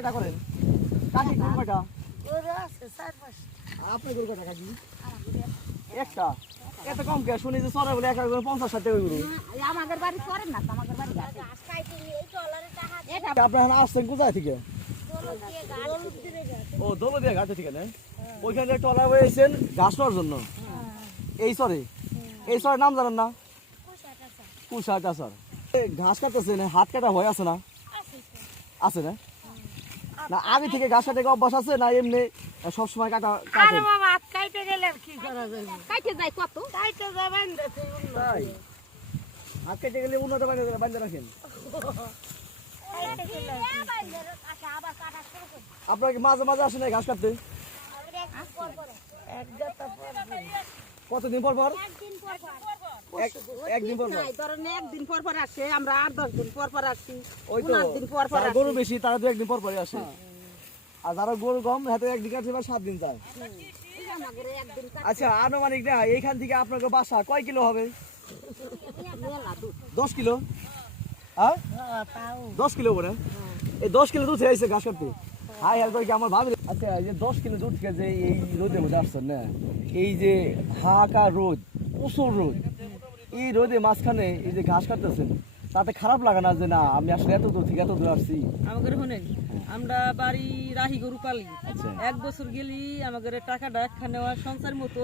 কয়টা করেন কাকি গরু কয়টা গরু আছে 4-5। আপনি গরু কয়টা কাকি একটা এত কম কে শুনি যে চরে বলে একটা গরু 50-60 টাকা গরু আমাদের বাড়ি করেন না তো আমাদের বাড়ি ঘাস খাইতে এই টলারে টাকা এটা আপনারা আসছেন কোথায় থেকে দৌলতদিয়া ঘাট ও দৌলতদিয়া ঘাটে থেকে না ওইখানে টলা হয়েছেন ঘাস নেওয়ার জন্য এই চরে এই চরের নাম জানেন না কুশাটা স্যার ঘাস কাটতেছেন হাত কাটা ভয় আছে না আছে না না আগে থেকে ঘাস কাটে অভ্যাস আছে না এমনি সবসময় কাটা কাটে আরে বাবা হাত কাইতে গেলে আর কি করা যাবে কাইতে যাই কত কাইতে যাবেন দেখে তাই হাত কেটে গেলে উন্নত বান্ধে রাখেন কাইতে গেলে আচ্ছা আবার কাটা শুরু করব আপনার কি মাঝে মাঝে আসেন এই ঘাস কাটতে এক গাতা পর কতদিন পর পর একদিন পর একদিন পর পর ধরেন একদিন পর পর আসে আমরা 8-10 দিন পর পর আসি ওই তো 15 দিন পর পর যারা গরু বেশি তারা 2 একদিন পর পরে আসে আর যারা গরু কম হাতে একদিন কাটছে বা 7 দিন যায় আমাদের একদিন আচ্ছা আনুমানিক না এইখান থেকে আপনার বাসা কয় কিলো হবে মেলা দুধ 10 কিলো হ্যাঁ তাও 10 কিলো করে এই 10 কিলো দুধ হয়েছে ঘাস কাটতে হাই হেল্প করে কি আমার ভাবি আচ্ছা এই যে 10 কিলো দুধ কে যে এই রোদের মধ্যে আসছেন না এই যে হাকা রোদ প্রচুর রোদ এই রোদে মাঝখানে এই যে ঘাস কাটতেছেন তাতে খারাপ লাগে না যে না আমি আসলে এত দূর থেকে এত দূর আসছি আমাদের শুনেন আমরা বাড়ি রাহি গরু পালি আচ্ছা 1 বছর গেলি আমাদের টাকাটা একখানে সঞ্চার মতো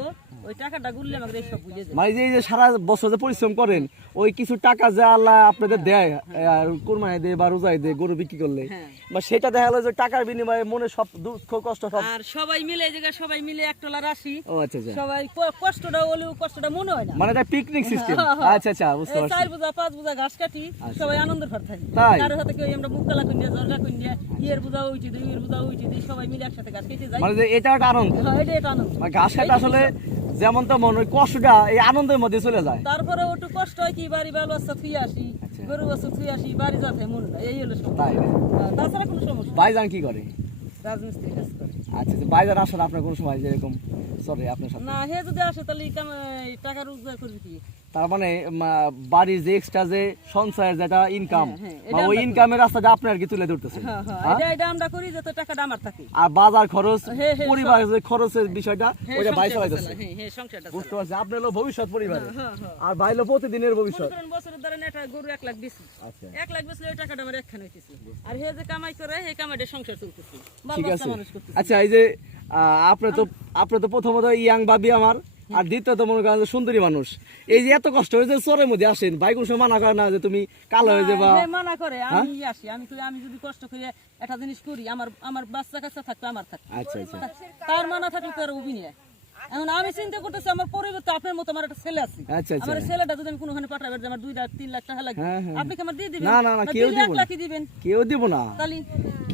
ওই টাকাটা গুললে আমাদের সব বুঝে যায় মানে যে সারা বছর যে পরিশ্রম করেন ওই কিছু টাকা যে আল্লাহ আপনাদের দেয় আর কোরবানি দেয় বা রোজাই দেয় গরু বিক্রি করলে হ্যাঁ। বা সেটা দেখা গেলো যে টাকার বিনিময়ে মনে সব দুঃখ কষ্ট সব আর সবাই মিলে এই জায়গায় সবাই মিলে এক টলা রাশি ও আচ্ছা আচ্ছা সবাই কষ্টটা হলেও কষ্টটা মনে হয় না মানে এটা পিকনিক সিস্টেম আচ্ছা আচ্ছা বুঝতে এই পারছি 4 বোঝা 5 বোঝা ঘাস কাটি সবাই আনন্দের ভার থাকি তাই? কারোর হাতে কেউ আমরা মুক্তালা কইনিয়া জর্গা কইনিয়া ইয়ের বোঝা উইটি দিই ইয়ের বোঝা উইটি দিই সবাই মিলে একসাথে ঘাস কেটে যাই মানে যে এটা একটা আনন্দ হ্যাঁ এটা আনন্দ মানে ঘাস কাটা আসলে যেমন তেমন ওই কষ্টটা এই আনন্দের মধ্যে চলে যায় তারপরে একটু কষ্ট হয় কি বাড়ি বাল বাচ্চা থুই আসি গরু বাচ্চা থুই আসি বাড়ি যাতে মন না এই হলো সমস্যা তাই না? তাছাড়া কোনো সমস্যা নেই। ভাইজান কি করে রাজমিস্ত্রি কাজ করে আচ্ছা আচ্ছা ভাইজান আসেন আপনার কোনো সময় যেরকম চলে আপনার সাথে না হে যদি আসে তাহলে টাকা রোজগার করবি কি তার মানে বাড়ির যে এক্সট্রা যে সঞ্চয়ের যেটা ইনকাম হ্যাঁ, বা ওই ইনকামের রাস্তাটা আপনি আর কি তুলে ধরতেছেন হ্যাঁ হ্যাঁ হ্যাঁ? এটা আমরা করি যাতে টাকাটা আমার থাকে আর বাজার খরচ হ্যাঁ, হ্যাঁ, পরিবারের যে খরচের বিষয়টা হ্যাঁ, ওইটা ভাই সংসারটা চালাইতেছে চালায়, হ্যাঁ হ্যাঁ সংসারটা বুঝতে পারছি আপনি হলো ভবিষ্যৎ পরিবারে হ্যাঁ হ্যাঁ আর ভাই হলো প্রতিদিনের ভবিষ্যৎ ধরেন বছরের ধরেন একটা গরু 1 লাখ বেশি আচ্ছা 1 লাখ বেশি ওই টাকাটা আমার একখানে হইতেছে আর হে যে কামাই করে হে কামাইটা সংসার চলতেছে বাল ঠিক বাচ্চা আছে মানুষ করতেছে আচ্ছা এই যে আপনি তো প্রথমত ইয়াং ভাবি আমার আর দ্বিতীয়ত মনে করেন যে সুন্দরী মানুষ এই যে এত কষ্ট হয়েছে চরের মধ্যে আসেন ভাই কোনো সময় মানা করে না যে তুমি কালো হয়ে যাবা হে মানা করে আমি আসি আমি কই আমি যদি কষ্ট করে একটা জিনিস করি আমার বাচ্চা কাচ্চা থাকবে আমার থাকবে আচ্ছা আচ্ছা তার মানা থাকলে তো আর অভিনয় এখন আমি চিন্তা করতেছি আমার পরিবর্তে আপনার মতো আমার একটা ছেলে আছে আচ্ছা আচ্ছা আমার ছেলেটা যদি আমি কোনোখানে পাঠাবে যে আমার 2 লাখ 3 লাখ টাকা লাগবে হ্যাঁ, হ্যাঁ। আপনি কি আমার দিয়ে দিবেন না, না, না, কেউ দিলে দিব 1 না। লাখই দিবেন কেউ দিব না তাহলে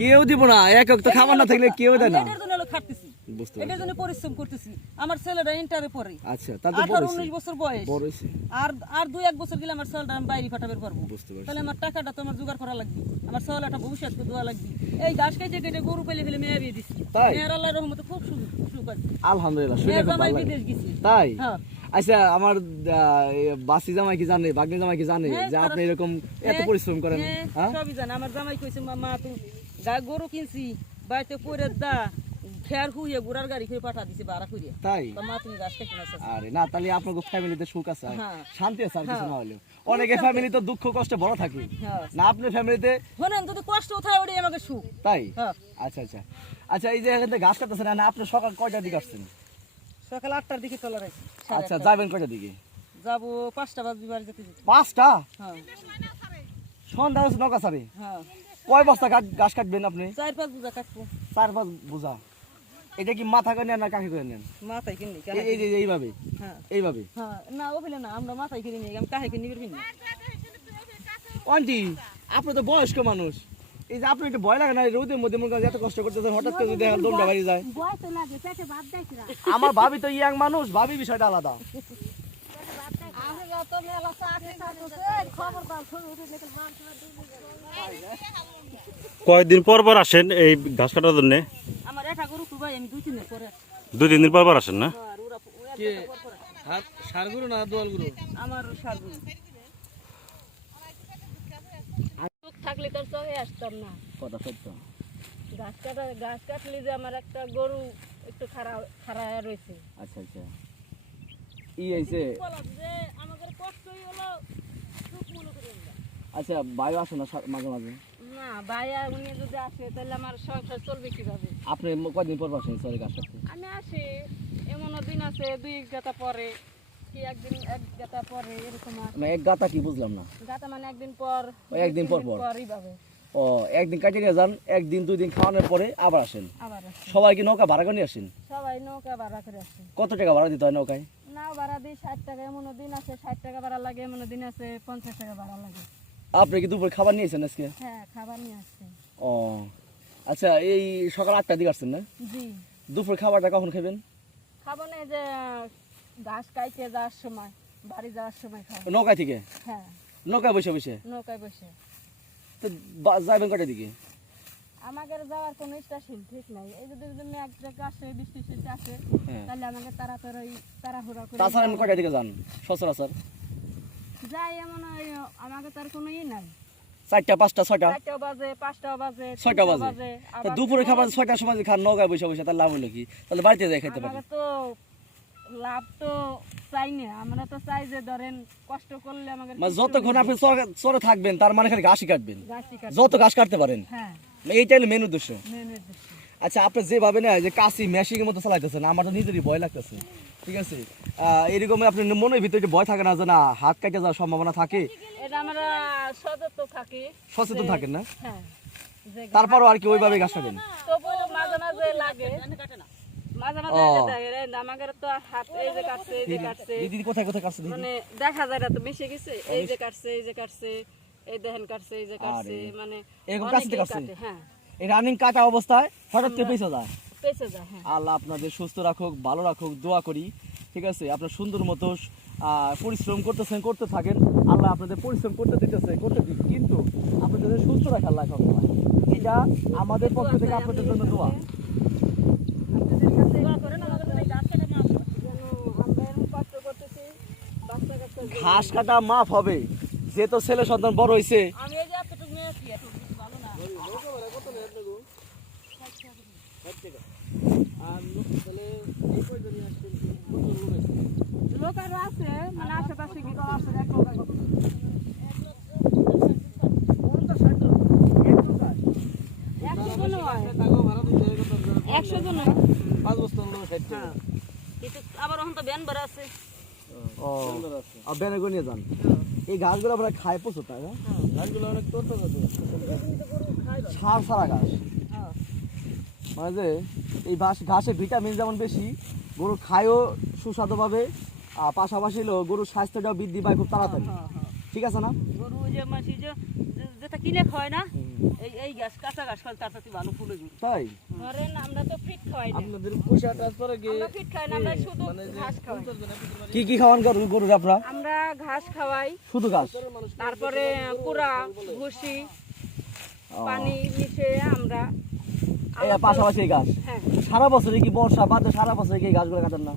কেউ দিব না এক তো খাবার না থাকলে কেউ দেয় না এটার জন্য হলো খাটতেছি বুঝতে এটার জন্য পরিশ্রম করতেছি আমার ছেলেটা ইন্টারে পড়ে আচ্ছা তার তো 18-19 বছর বয়স বড় হয়েছে আর 2-1 বছর গেলে আমার ছেলেটা আমি বাইরে পাঠাবে পারবো বুঝতে পারছি তাহলে আমার টাকাটা তো আমার জোগাড় করা লাগবে আমার ছেলেটা ভবিষ্যৎকে দেওয়া লাগবে এই ঘাস কেটে কেটে গরু পেলে ফেলে মেয়ে বিয়ে দিচ্ছি তাই? মেয়ের আল্লাহর রহমতে খুব সুখ আছে আলহামদুলিল্লাহ শুনে মেয়ের খুব জামাই ভালো লাগে। বিদেশ গেছে তাই হ্যাঁ আচ্ছা আমার বাসি জামাই কি জানে বাগনি জামাই কি জানে হ্যাঁ, যে আপনি এরকম এত পরিশ্রম করেন হ্যাঁ, হ্যাঁ সবই জানে আমার জামাই কইছে মা তুই গরু কিনছি বাড়িতে পরে দা খেয়ার হুইয়ে ঘোড়ার গাড়ি করে পাঠা দিছে ভাড়া করে তাই মা তুমি ঘাস কেটে না আরে না তাহলে আপনার ফ্যামিলিতে সুখ আছে হ্যাঁ। শান্তি আছে আর কিছু না হলেও অনেকে ফ্যামিলি তো দুঃখ কষ্টে বড় থাকে হ্যাঁ না আপনার ফ্যামিলিতে শোনেন যদি কষ্ট উঠায় ওটাই আমাকে সুখ তাই হ্যাঁ আচ্ছা আচ্ছা আচ্ছা এই যে এখান থেকে ঘাস কাটতেছেন না আপনি সকাল কয়টার দিকে আসছেন সকাল 8টার দিকে চলে রাখছি আচ্ছা যাবেন কয়টার দিকে যাবো 5টা বাজে বাড়ি যেতে যেতে 5টা হ্যাঁ সন্ধ্যা হচ্ছে নৌকা সারে হ্যাঁ কয় বস্তা ঘাস কাটবেন আপনি 4-5 বুঝা কাটবো 4-5 বোঝা এটা কি মাথা করে নেন না কাকি করে নেন মাথায় কিনি এই যে এইভাবে হ্যাঁ এইভাবে হ্যাঁ না ও ফেলে না আমরা মাথায় কিনে নিই আমি কাহে কিনি বেরবি না আন্টি আপনি তো বয়স্ক মানুষ এই যে আপনি একটু ভয় লাগে না এই রোদের মধ্যে মনে করেন এত কষ্ট করতেছেন হঠাৎ করে যদি দমটা বাড়ি যায় ভয় তো লাগে পেটে ভাত দেয় না আমার ভাবি তো ইয়াং মানুষ ভাবি বিষয়টা আলাদা আমরা তো মেলা চাকরি করতেছে খবর দাও শুরু উঠে দেখে মান কয়দিন পর পর আসেন এই ঘাস কাটার জন্য আমার এটা গরু তো ভাই আমি 2-3 দিন পরে 2-3 দিন পর পর আসেন না আর ওরা কে সার গরু না দোয়াল গরু আমার সারবো থাকলে তোর চোখে আসতাম না কথা সত্য ঘাস কাটলি যে আমার একটা গরু একটু খাড়া রয়েছে। আচ্ছা আচ্ছা ই হয়েছে। বললাম যে আমাদের কষ্টই হলো সুখ মনে করি আমরা। আচ্ছা বায়ু আসে না মাঝে মাঝে? না ভাইয়া উনি যদি আসে তাহলে আমার সংসার চলবে কিভাবে? আপনি কদিন পর আসেন সরি ঘাস কাটতে? আমি আসি এমনও দিন আছে 2 গাতা পরে কি একদিন 1 গাতা পরে এরকম আসে। মানে এক গাতা কি বুঝলাম না। গাতা মানে একদিন পর ওই একদিন পর পর? এইভাবে ও একদিন কাটে নিয়ে যান, একদিন 2 দিন খাওয়ানোর পরে আবার আসেন। আবার আসে। সবাই কি নৌকা ভাড়া করে নিয়ে আসেন? সবাই নৌকা ভাড়া করে আসে। কত টাকা ভাড়া দিতে হয় নৌকায়? নাও ভাড়া দিই 60 টাকা, এমনও দিন আছে 60 টাকা ভাড়া লাগে, এমনও দিন আছে 50 টাকা ভাড়া লাগে। আপনি কি দুপুরে খাবার নিয়েছেন আজকে? হ্যাঁ খাবার নিয়ে আসছে। ও আচ্ছা এই সকাল 8টার দিকে আসছেন না? জি দুপুরে খাবারটা কখন খাবেন? খাবো না, যে ঘাস কাইতে যাওয়ার সময়, বাড়ি যাওয়ার সময় খাবো। নৌকা থেকে? হ্যাঁ নৌকায় বসে বসে? নৌকায় বসে। তো যাবেন কটার দিকে? আমাদের যাওয়ার কোনো স্টেশন ঠিক নাই। এই যদি মেঘ আসে, বৃষ্টি শেষে আসে, হ্যাঁ। তাহলে আমাকে তাড়াহুড়া করে তাছাড়া আমি কটার দিকে যান সচরাচর? যাই, এমন আমাকে তার কোনো ই নাই। 4টা 5টা 6টা 4টাও বাজে, 5টাও বাজে, 6টা বাজে? তো আবার দুপুরে খাবার 6টার সময় যে খান নৌকায় বসে বসে তার লাভ হলো কি? তাহলে বাড়িতে যাই খেতে পারি। আমাকে তো লাভ তো চাই না, আমরা তো চাই যে ধরেন কষ্ট করলে আমাকে মানে যতক্ষণ আপনি চরে থাকবেন তার মানে খালি ঘাসই কাটবেন, ঘাসই কাটে। যত ঘাস কাটতে পারেন, হ্যাঁ এইটাই হলো মেন উদ্দেশ্য। মেন উদ্দেশ্য। আচ্ছা আপনি যেভাবে না যে কাশি মেশিনের মতো চালাইতেছেন আমার তো নিজেরই ভয় লাগতেছে, ঠিক আছে? এরকম আপনার মনের ভিতরে একটু ভয় থাকে না যে না হাত কাটে যাওয়ার সম্ভাবনা থাকে? এটা আমরা সচেতন থাকি। সচেতন থাকেন না? হ্যাঁ যে তারপরও আর কি ওইভাবে ঘাস কাটেন? তবু মাঝে মাঝে লাগে, মাঝে মাঝে ও। এটা দেখে রে, আমাদের তো হাত এই যে কাটছে, এই যে কাটছে, দিদি কোথায় কোথায় কাটছে দিদি? মানে দেখা যায় না তো মিশে গেছে, এই যে কাটছে, এই যে কাটছে, এই দেখেন কাটছে, এই যে কাটছে, আরে। মানে এরকম অনেকেই কাটতে কাটছে? কাটে, হ্যাঁ এই রানিং কাটা অবস্থায় হঠাৎ করে পেছে যায়। পেছে যায়। হ্যাঁ আল্লাহ আপনাদের সুস্থ রাখুক, ভালো রাখুক, দোয়া করি, ঠিক আছে? আপনার সুন্দর মতো পরিশ্রম করতেছেন, করতে থাকেন, আল্লাহ আপনাদের পরিশ্রম করতে দিতেছে, করতে দিক, কিন্তু আপনাদের সুস্থ রাখা আল্লাহ সবসময়, এটা আমাদের পক্ষ থেকে আপনাদের জন্য দোয়া। আপনাদের কাছে দোয়া করেন আমাদের এই গাছ কাটা না যেন আমরা এরকম কষ্ট করতেছি, বাচ্চা কাচ্চা ঘাস কাটা মাফ হবে, যে তো ছেলে সন্তান বড় হয়েছে। আমি এই যে এতটুকু নিয়ে আসি, এত ভালো না। লোক আরো আছে, মানে আশেপাশে কি করা আছে, এক লোক আছে। 100 জন হয়, 100 জন হয়। হ্যাঁ কিন্তু আবার এখন তো ব্যান বেড়া আছে। ও আর বেনে করে নিয়ে যান। এই ঘাসগুলো আপনারা খায় প্রচুর, তাই না? সার সারা ঘাস, মানে যে এই ঘাসে ভিটামিন যেমন বেশি, গরু খায়ও সুস্বাদুভাবে, আর পাশাপাশি হলো গরুর স্বাস্থ্যটাও বৃদ্ধি পায় খুব তাড়াতাড়ি, ঠিক আছে না? গরু ওই যে মাসি যেটা কিনে খায় না, এই গাছ কাঁচা ঘাস খায় তার সাথে ভালো ফুলে গরু। তাই ধরেন আমরা তো ফিট খাওয়াই না, আপনাদের পোষা ট্রান্সফারে গিয়ে আমরা ফিট খাই না, আমরা শুধু ঘাস খাওয়াই। কি কি খাওয়ান গরুর আপনারা? আমরা ঘাস খাওয়াই, শুধু ঘাস? তারপরে কুড়া, ভুসি, পানি মিশিয়ে আমরা এই পাশাপাশি এই ঘাস হ্যাঁ সারা বছরই কি বর্ষা বাদে সারা বছরই কি এই ঘাসগুলো কাটেন না?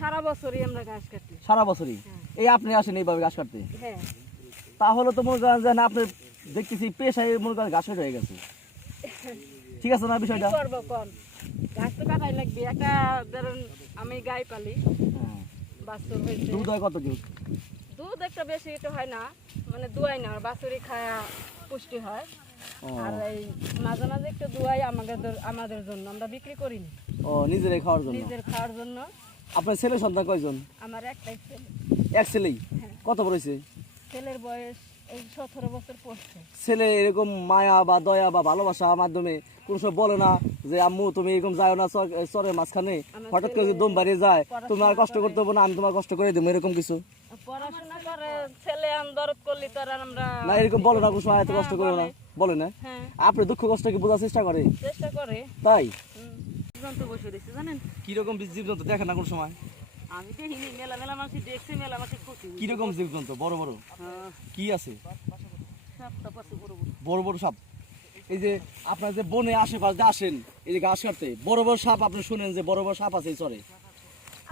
সারা বছরই আমরা ঘাস কাটি। সারা বছরই এই আপনি আসেন এইভাবে ঘাস কাটতে? হ্যাঁ তাহলে তো মনে করেন যে না আপনার দেখতেছি পেশায় মনে করেন ঘাস হয়ে গেছে, ঠিক আছে না কি বিষয়টা? করবো কোন, ঘাস তো কাটাই লাগবে। একটা ধরেন আমি গাই পালি, হ্যাঁ। বাছুর হয়েছে, দুধ হয় কত দুধ? দুধ একটা বেশি তো হয় না, মানে দুয়াই না, বাছুরি খায়া পুষ্টি হয়। ও। আর এই মাঝে মাঝে একটু দুয়াই আমাদের জন্য, আমরা বিক্রি করি না, ও নিজেরাই খাওয়ার জন্য? নিজের খাওয়ার জন্য। আপনার ছেলে সন্তান কয়জন? আমার একটাই ছেলে, এক ছেলেই? হ্যাঁ। কত বড় হয়েছে? ছেলের বয়স এই 17 বছর পড়ছে। ছেলে এরকম মায়া বা দয়া বা ভালোবাসার মাধ্যমে কোনো সব বলে না যে আম্মু তুমি এরকম যাও না চরের মাঝখানে, হঠাৎ করে যদি দম বাড়িয়ে যায় তুমি আর কষ্ট করতে হবে না, আমি তোমার কষ্ট করে দেবো, এরকম কিছু? পড়াশোনা করে ছেলে দরদ করলি তো আর আমরা না এরকম বলে না কোনো সময় এত কষ্ট করে না, বলে না? হ্যাঁ আপনি দুঃখ কষ্ট কি বোঝার চেষ্টা করে? চেষ্টা করে। তাই? জন্তু বসে দিচ্ছে জানেন, কিরকম জীবজন্তু দেখেন না কোনো সময়? আমি দেখিনি, মেলা মেলা মানুষ দেখছে, মেলা মানুষ খুশি। কিরকম জীবজন্তু? বড় বড় হ্যাঁ কি আছে? সাতটা পাশে বড় বড়। বড় বড় সাপ? এই যে আপনার যে বনে আশেপাশে আসেন এই যে ঘাস কাটতে, বড় বড় সাপ আপনি শুনেন যে বড় বড় সাপ আছে এই চরে?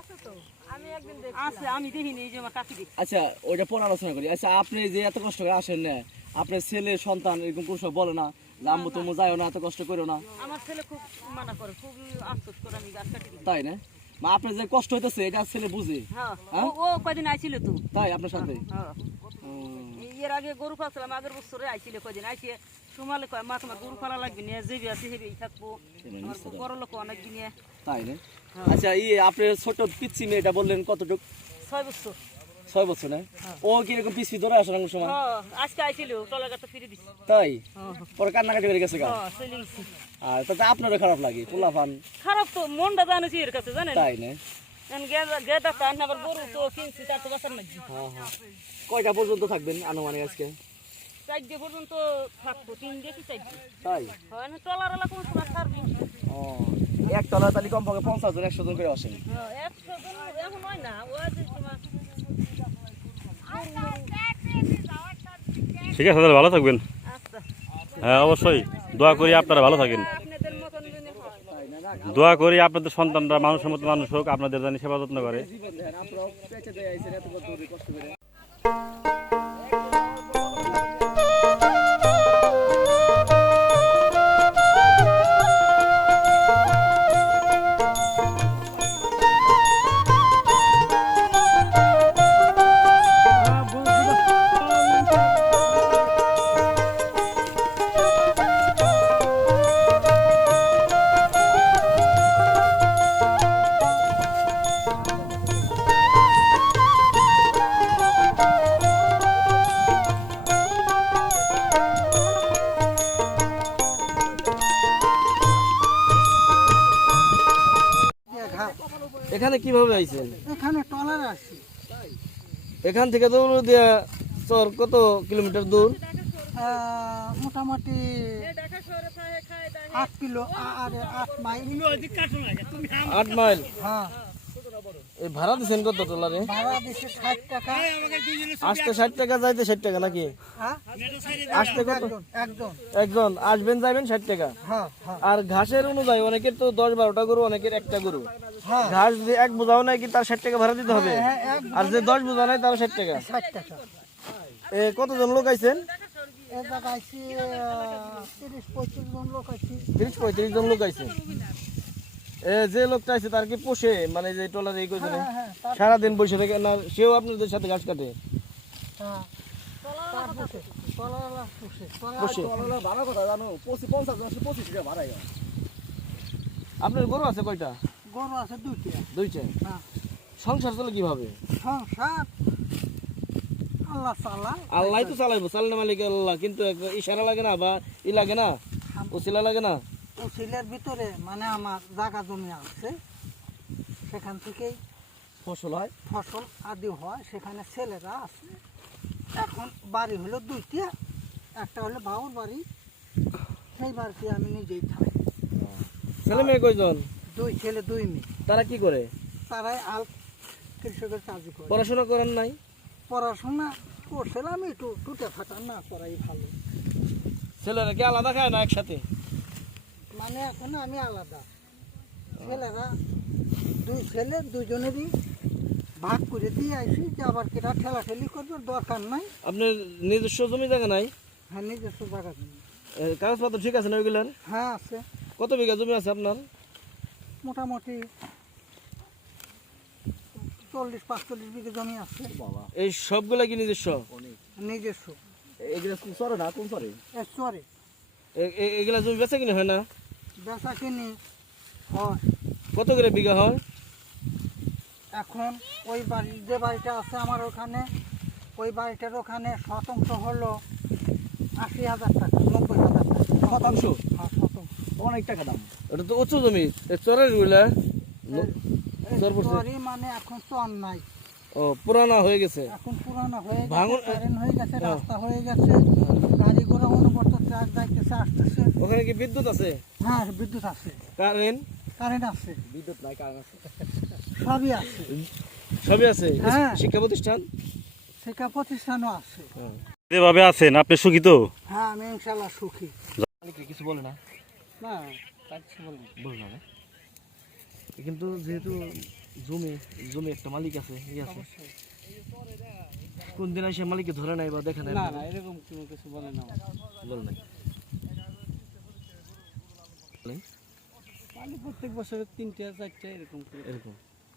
আছে তো, আমি একদিন দেখি। আছে, আমি দেখিনি, এই যে আমার কাকি দেখছি। আচ্ছা ওইটা পরে আলোচনা করি। আচ্ছা আপনি যে এত কষ্ট করে আসেন না, আপনার ছেলে সন্তান এরকম কোনো সময় বলে না জাম্বু তুমি যাইও না, এত কষ্ট করো না, আমার ছেলে খুব মানা করে, খুব আফসোস করে আমি গাছ কাটি দিই। তাই না? মা আপনার যে কষ্ট হইতেছে এটা ছেলে বুঝে, হ্যাঁ হ্যাঁ? ও কদিন আইছিল তো। তাই আপনার সাথে? হ্যাঁ এর আগে গরু পালছিলাম, আগের বছরে আইছিল কদিন, আইসে সুমালে কয় মা তোমার গরু পালা লাগবে না, যে আছে হেবেই থাকবো, আমার বড় লোক অনেক দিনে। তাই না? আচ্ছা আপনার ছোট পিচ্ছি মেয়েটা বললেন কতটুকু? 6 বছর। 6 বছর না? ও কিরকম পিচ্ছি ধরে আসে না কোনো সময়? হ্যাঁ আজকে আইছিল, টলা গাছটা ফিরে দিছি। তাই হ্যাঁ পরে কান্নাকাটি করে গেছে গা? হ্যাঁ চলে গেছি। আর তাতে আপনারও খারাপ লাগে, পোলা ফান, খারাপ তো, মনটা জানেছি এর কাছে জানেন। তাই না? গেদা টান আবার গরু তো কিনছি, তার তো বাঁচার নাকি। হ্যাঁ হ্যাঁ। কয়টা পর্যন্ত থাকবেন আনুমানিক আজকে? 4 পর্যন্ত থাকবো, 3 দিয়ে কি 4 দিয়ে। তাই? হয় না টলার এলা কোন সময় ছাড়বো। ও এক তলা তাহলে কমপক্ষে 50 জন 100 জন করে আসেন। হ্যাঁ 100 জন এখন হয় না, ও যে তোমার ঠিক আছে, তাহলে ভালো থাকবেন। আচ্ছা হ্যাঁ অবশ্যই দোয়া করি আপনারা ভালো থাকেন। আপনাদের মতন যদি হয়। দোয়া করি আপনাদের সন্তানরা মানুষের মতো মানুষ হোক, আপনাদের জানি সেবা যত্ন করে। জীবন দেখেন আপনারা পেঁচে দিয়ে আইছেন এত কষ্ট করে। এখানে কিভাবে আইছেন? এখানে টলার আসি, এখান থেকে দৌড় দিয়া চর কত কিলোমিটার দূর? মোটামুটি 8 কিলো আর 8 মাইল। 8 মাইল। হ্যাঁ এই ভাড়া দিচ্ছেন কত টলারে? ভাড়া দিছে 60 টাকা। আসতে 60 টাকা, যাইতে 60 টাকা নাকি? হ্যাঁ আসতে কত? একদম। একজন আসবেন যাবেন 60 টাকা। হ্যাঁ হ্যাঁ আর ঘাসের অনুযায়ী অনেকের তো 10-12টা গরু, অনেকের একটা গরু। হ্যাঁ ঘাস যদি এক বোঝাও নাই কি তার 60 টাকা ভাড়া দিতে হবে? হ্যাঁ, আর যে 10 বোঝা নাই তার 60 টাকা। 60 টাকা। কতজন লোক আইছেন? এই জায়গায় আইছি 30-35 জন লোক আইছি। 30-35 জন লোক আইছে। যে লোকটা আছে তার কি পোষে, মানে যে টলার এই কইছে হ্যাঁ হ্যাঁ সারাদিন বসে থাকে না, সেও আপনাদের সাথে ঘাস কাটে? হ্যাঁ তার বসে টলার বসে বসে ভাড়া কথা জানো 50 জন 25 টাকা ভাড়া। আপনার গরু আছে কয়টা? গরু আছে 2টা। 2টা। হ্যাঁ সংসার চলে কিভাবে? সংসার আল্লাহ চালা। আল্লাহ তো চালাইবো, চালানো মালিক আল্লাহ, কিন্তু ইশারা লাগে না বা ই লাগে না, ওসিলা লাগে না? উচিলের ভিতরে মানে আমার জায়গা জমি আছে, সেখান থেকেই ফসল হয়। ফসল আদি হয়, সেখানে ছেলেরা আছে। এখন বাড়ি হলো 2টা, একটা হলো বাবুর বাড়ি, সেই বাড়িতে আমি নিজেই থাকি। ছেলে মেয়ে কয়জন? 2 ছেলে 2 মেয়ে। তারা কি করে? তারাই কৃষকের কাজ করে। পড়াশোনা করেন নাই? পড়াশোনা করছিলাম, একটু টুটে ফাটা না করাই ভালো। ছেলেরা কি আলাদা খায় না একসাথে? মানে এখন আমি আলাদা, ছেলেরা 2 ছেলে 2জনেরই ভাগ করে দিয়ে আইসি, যে আবার কেটা ঠেলাঠেলি করবে দরকার নাই। আপনার নিজস্ব জমি জায়গা নাই? হ্যাঁ নিজস্ব জায়গা জমি। কাগজপত্র ঠিক আছে না ওইগুলার? হ্যাঁ আছে, কত বিঘা জমি আছে আপনার? মোটামুটি 40-45 বিঘা জমি আছে। এই সবগুলা কি নিজস্ব? নিজস্ব। এগুলা চরে না, কোন চরে? চরে এগুলা জমি বেচা কিনে হয় না? বেচা কিনি হয়। কত করে বিঘা হয়? এখন ওই বাড়ি যে বাড়িটা আছে আমার ওখানে, ওই বাড়িটার ওখানে শতাংশ হলো 80,000 টাকা, 90,000 টাকা। শতাংশ? হ্যাঁ শতাংশ। অনেক টাকা দাম। ওটা তো উঁচু জমি, চরের গুলা চর পড়ছে। চরই মানে এখন চর নাই, ও পুরানা হয়ে গেছে। এখন পুরানো হয়ে গেছে, ভাঙন- ট্রেন হয়ে গেছে, রাস্তা হয়ে গেছে, গাড়ি ঘোড়া অনুবর্ত ট্রাক যাইতেছে আসতেছে। ওখানে কি বিদ্যুৎ আছে? হ্যাঁ বিদ্যুৎ আছে, কারেন্ট? কারেন্ট আছে, বিদ্যুৎ নাই, কারেন্ট আছে, সবই আছে। সবই আছে। হ্যাঁ। শিক্ষা প্রতিষ্ঠান? শিক্ষা প্রতিষ্ঠানও আছে। যেভাবে আছেন আপনি সুখী তো? হ্যাঁ আমি ইনশাল্লাহ সুখী। কিছু বলে না? না তার কিছু বলবো না। বলবো না। কিন্তু যেহেতু জমি জমি একটা মালিক আছে, ই আছে, কোন দিন এসে মালিককে ধরে নাই বা দেখে নাই? না না এরকম কোনো কিছু বলে না। বলে নাই। পালি প্রত্যেক বছর 3টা 4টা এরকম করে। এরকম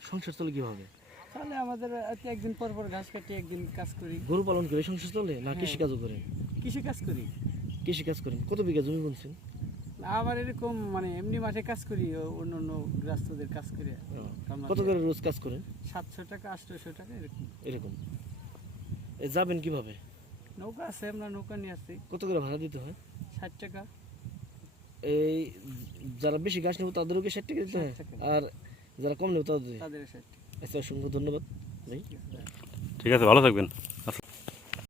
সংসার চলে কিভাবে? তাহলে আমাদের একদিন পর পর ঘাস কাটি, একদিন কাজ করি, গরু পালন করে সংসার চলে না কৃষি কাজও করেন? কৃষি কাজ করি। কৃষি কাজ করেন। কত বিঘা জমি বুনছেন? আবার এরকম মানে এমনি মাঠে কাজ করি, অন্য অন্য গ্রাস্তদের কাজ করে। কত করে রোজ কাজ করেন? 700 টাকা 800 টাকা এরকম। এরকম যাবেন কিভাবে? নৌকা আছে, আমরা নৌকা নিয়ে আসছি। কত করে ভাড়া দিতে হয়? 60 টাকা। এই যারা বেশি ঘাস নেব তাদেরও কি 60 টাকা দিতে হয়? 60 টাকা। আর যারা কম নেব তাদের? তাদের 60 টাকা। আচ্ছা, অসংখ্য ধন্যবাদ ভাই। ঠিক আছে, ভালো থাকবেন।